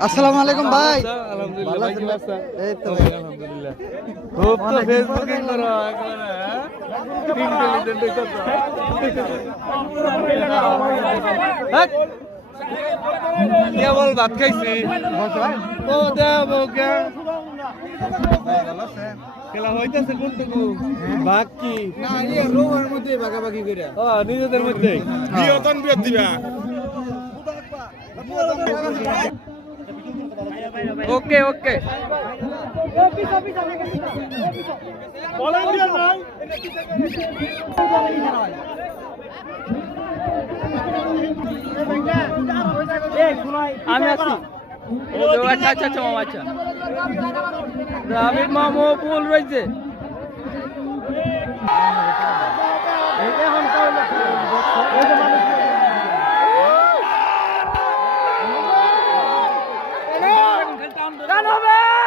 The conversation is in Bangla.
আসসালামু আলাইকুম ভাই আলহামদুলিল্লাহ ভালো ভাই আছেন? কি অবস্থা? এই তো আলহামদুলিল্লাহ খুব তো ফেসবুকিং করো একেবারে হ্যাঁ? কেবল ভাত খাইছি ও দেব খেলা হইতেছে কোনটুকু ভাগ কি না রোমের মধ্যে ভাগাভাগি করে ও নিজেদের মধ্যে বিয়তন বিয়ত দিবা ওকে ওকে আমি আছি। আচ্ছা আচ্ছা আচ্ছা মামা আচ্ছা। দ্রাবিড মামু পুল রয়েছে। গান হবে।